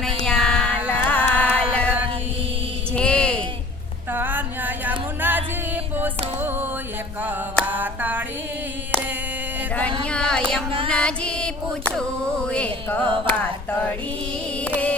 કનૈયા લાલ કી જય. ધન્ય યમુનાજી પૂછો એક વાતડી રે. ધન્ય યમુનાજી પૂછું એક વાતડી રે.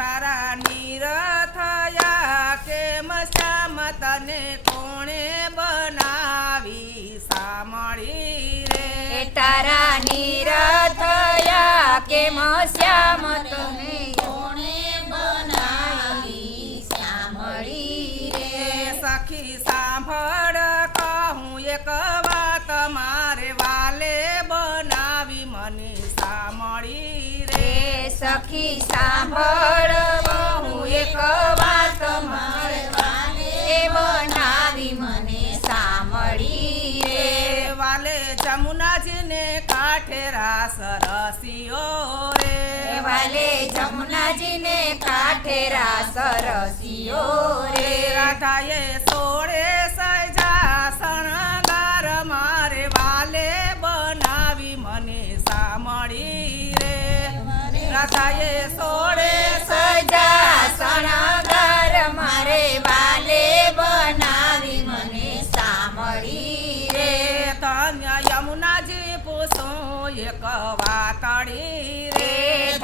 તારા નિરથયા કેમ શ્યામ તને કોણે બનાવી સામળી રે. તારા નિરથયા કેમ શ્યામ તને કોણે બનાવી શ્યામળી રે. સખી સાંભળ કહું એક વાત મારે વાલે બનાવી મને સામળી રે. સખી સાંભળ હું એક વાત મારે વાલે બનાવી મને સામળી રે. વાલે જમુનાજીને કાંઠે રાસ રસિયો રે. વાલે જમુનાજીને કાંઠે રાસ રસિયો રે. રાધાએ સોળે સજા શણગાર મારે વાલે બનાવી મને સામળી રે. રાધાએ સોળે સજા શણગાર મારે વાલે બનાવી મને સામળી રે. ધન્ય યમુનાજી પૂછો એક વાતડી રે.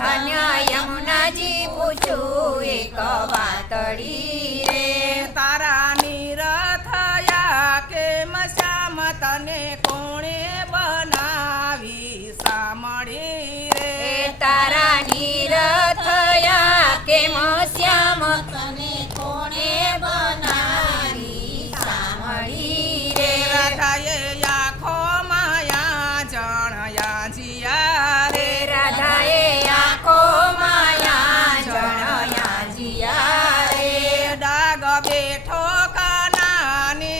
ધન્ય યમુનાજી પૂછું એક વાતડી રે. તારા નિરથયા કેમ શ્યામ તને કોણે બનાવી સામળી રે. તારા નિરથયા કેમ શ્યામ તને કોણે બનાવી સામળી રે. રાધાએ આખો માયા જણયા જીયા રે. રાધાએ આખો માયા જણયા જીયા રે. ડાગ બેઠો કાનાને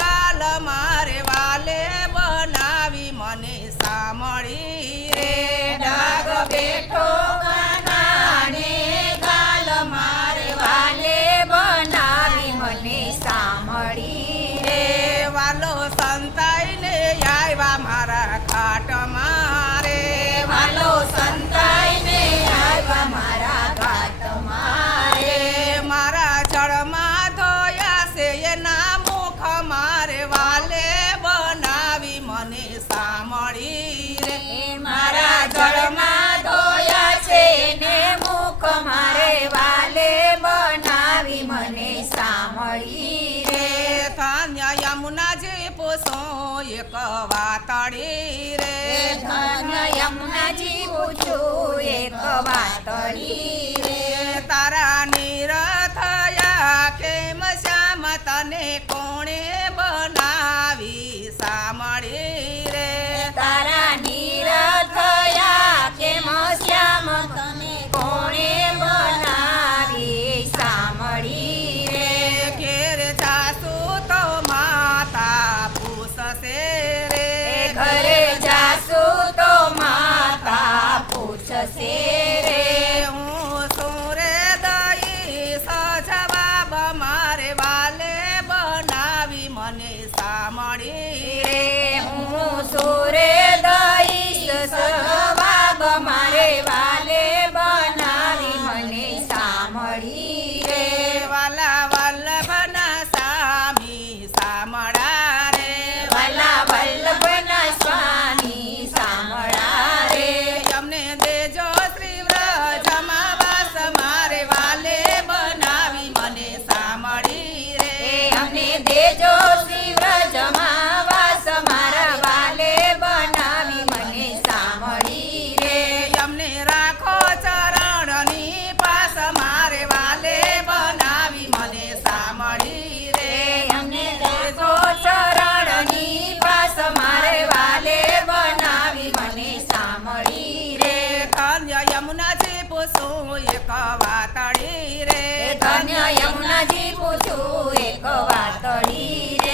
ગાલ મારે વાલે બનાવી મને સામળી રે. ડાગ બેઠો કાનાને ગાલ મારે વાલે બનાવી મને સામળી રે. વાલો સંતાઈને આવ્યા મારા ખાટ મારે. વાલો સંતાઈને આવ્યા મારા ઘાટ મારે. મારા જળમાં ધોયા છે એના મુખ મારે વાલે બનાવી મને સામળી રે. મારા જળમાં ધોયા છે ને મુખ મારે વાલે બનાવી મને સામળી રે. ધન્ય યમુનાજી પૂછો એક વાતડી રે. ધન્ય યમુનાજી પૂછું એક વાતડી રે. તારા નિરથયા કેમ શ્યામ તને કોણે બનાવી સામળી રે. તારા નિરથયા કેમ શ્યામ તને કોણે બનાવી સામળી રે. ઘેર જાસુ તો માતા પૂછશે રે. ઘરે જાસુ તો માતા પૂછશે રે. હું શું રે દઈ સજવાબ મારે વાલે બનાવી મને સામળી રે. હું સુરે દઈશ સવાબ મારે વાલે બનાવી મને સામળી રે. વાલા વલ્લભના સ્વામી સામળા રે. વાલા વલ્લભના સ્વામી સામળા રે. અમને દેજો શ્રી વ્રજમાં વાસ મારે વાલે બનાવી મને સામળી રે. અમને દેજો શ્રી વ્રજમાં વાસ મારા વાલે બનાવી મને સામળી રે. અમને રાખો ચરણની પાસ મારે વાલે બનાવી મને સામળી રે. અમને દેજો ચરણની પાસ મારે વાલે બનાવી મને સામળી રે. ધન્ય યમુનાજી પૂછું એક વાતડી રે. ધન્ય યમુનાજી પૂછું એક વાતડી રે.